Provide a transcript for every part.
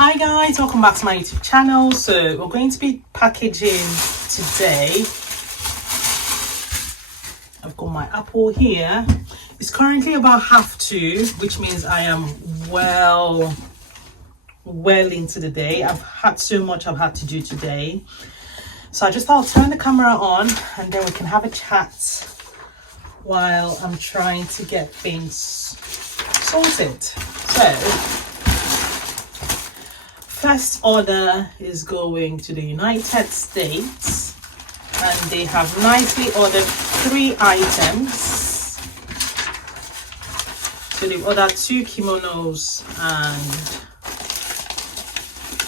Hi guys, welcome back to my YouTube channel. So we're going to be packaging today. I've got my apple here. It's currently about 2:30, which means I am well into the day. I've had so much I've had to do today, so I just thought I'll turn the camera on and then we can have a chat while I'm trying to get things sorted. So first order is going to the United States, and they have nicely ordered 3 items. So they've ordered 2 kimonos and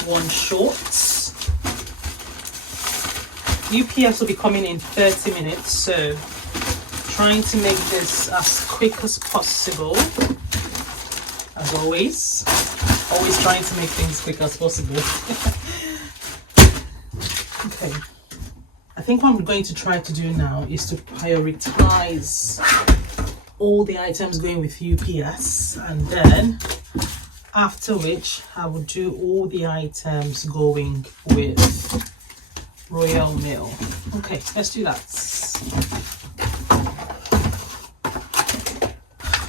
1 shorts. UPS will be coming in 30 minutes, so trying to make this as quick as possible, as always. Always trying to make things quick as possible. Okay, I think what I'm going to try to do now is to prioritize all the items going with UPS, and then after which I will do all the items going with Royal Mail. Okay, let's do that.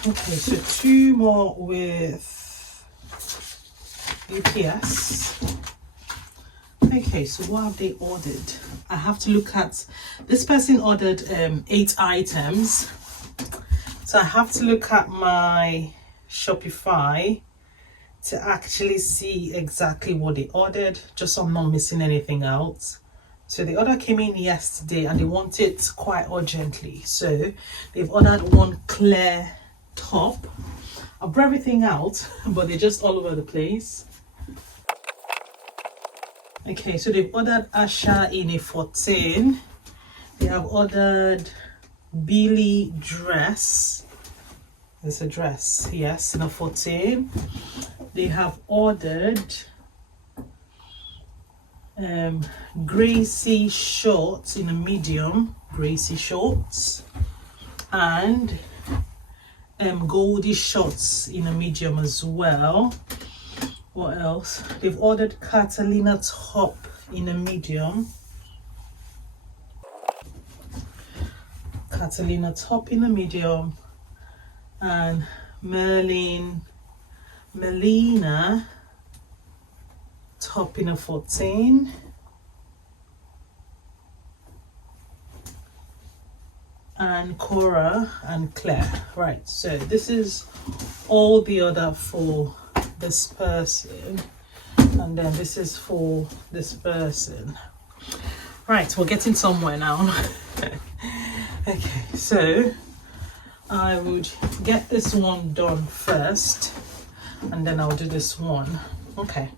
Okay, so 2 more with UPS. Okay, so what have they ordered? I have to look at, this person ordered 8 items, so I have to look at my Shopify to actually see exactly what they ordered, just so I'm not missing anything out. So the order came in yesterday and they want it quite urgently, so they've ordered 1 clear top. I brought everything out, but they're just all over the place. Okay, so they've ordered Asha in a 14. They have ordered Billy dress. It's a dress, yes, in a 14. They have ordered Gracie shorts in a medium, Gracie shorts, and Goldie shorts in a medium as well. What else? They've ordered Catalina top in a medium. Catalina top in a medium, and Melina top in a 14. And Cora and Claire. Right, so this is all the order for this person, and then this is for this person. Right, we're getting somewhere now. Okay, so I would get this one done first, and then I'll do this one. Okay.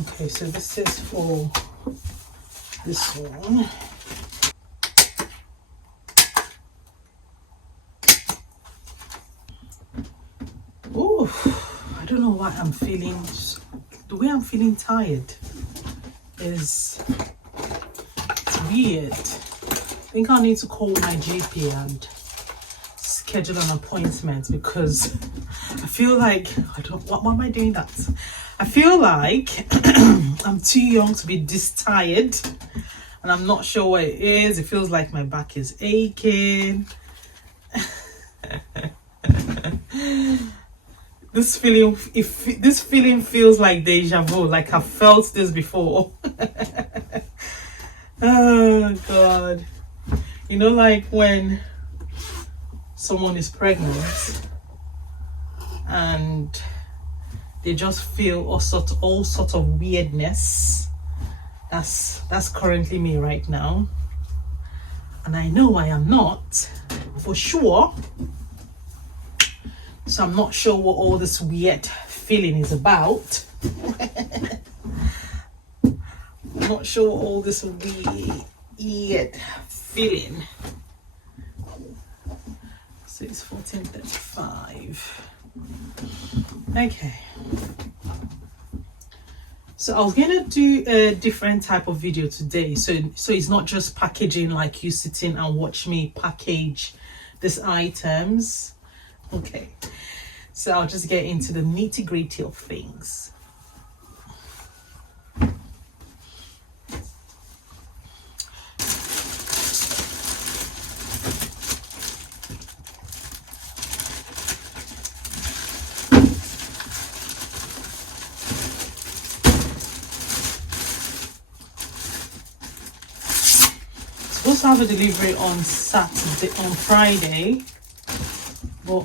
Okay, so this is for this one. Oh, I don't know why I'm feeling, the way I'm feeling tired is, it's weird. I think I need to call my GP and schedule an appointment, because I feel like, why am I doing that? I feel like I'm too young to be this tired, and I'm not sure what it is. It feels like my back is aching. This feeling feels like deja vu, like I've felt this before. Oh God. You know, like when someone is pregnant and they just feel all sort of weirdness. That's currently me right now, and I know I am not for sure. So I'm not sure what all this weird feeling is about. I'm not sure what all this weird feeling. So it's 14:35. Okay. So I was gonna do a different type of video today, so it's not just packaging, like you sitting and watch me package these items. Okay, so I'll just get into the nitty-gritty of things. Supposed to have a delivery on Friday, but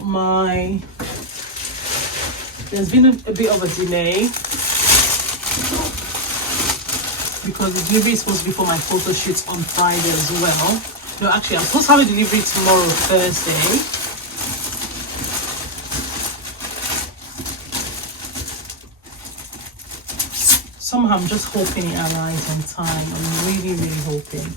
there's been a bit of a delay because the delivery is supposed to be for my photo shoots on Friday as well. No, actually, I'm supposed to have a delivery tomorrow, Thursday. Somehow I'm just hoping it arrives on time. I'm really, really hoping.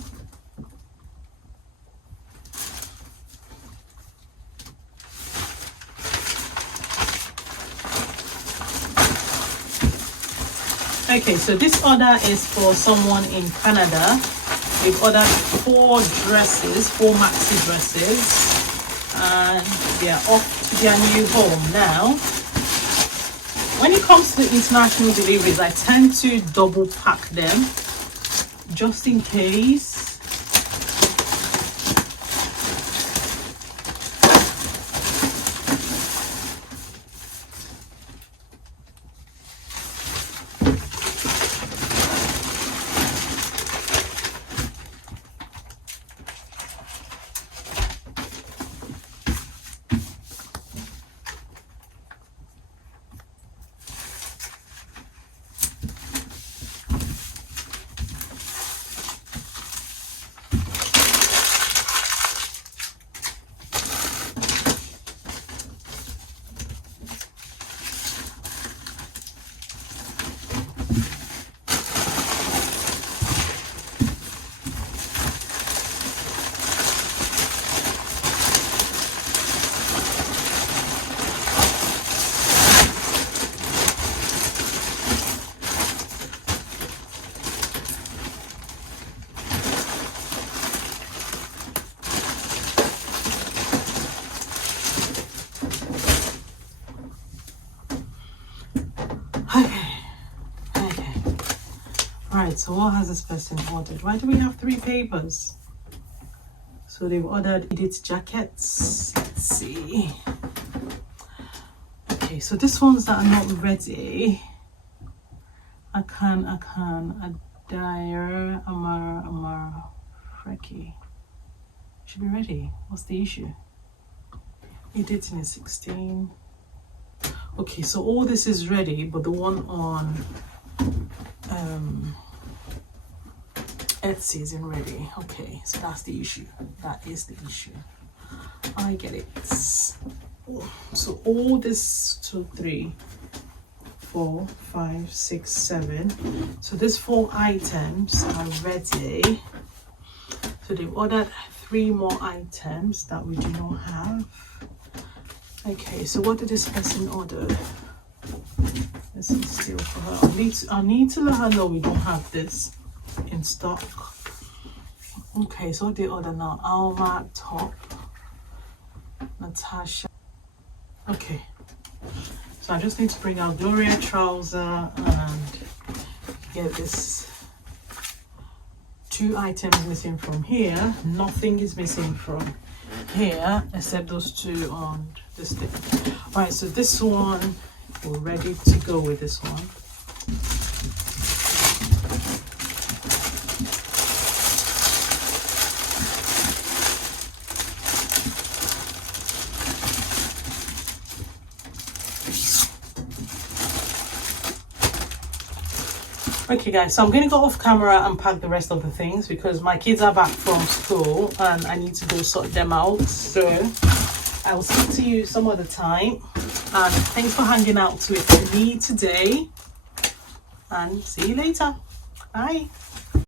Okay, so this order is for someone in Canada. They've ordered 4 maxi dresses, and they're off to their new home now. When it comes to international deliveries, I tend to double pack them just in case. Okay. Right, so what has this person ordered? Why do we have 3 papers? So they've ordered Edith jackets. Let's see. Okay, so these ones that are not ready. Adair, Amara, Frecky. Should be ready. What's the issue? Edith in 16. Okay, so all this is ready, but the one on Etsy isn't ready. Okay, so that's the issue. That is the issue. I get it. So all this 2, 3, 4, 5, 6, 7. So these 4 items are ready. So they've ordered 3 more items that we do not have. Okay, so what did this person order? This is still for her. I need to let her know we don't have this in stock. Okay, so what did they order now? Alma top, Natasha. Okay, so I just need to bring out Gloria trouser and get this. 2 items missing from here. Nothing is missing from here except those 2 on this thing. All right, so this one, we're ready to go with this one. Okay guys, so I'm going to go off camera and pack the rest of the things because my kids are back from school and I need to go sort them out. So I will speak to you some other time, and thanks for hanging out with me today, and see you later. Bye.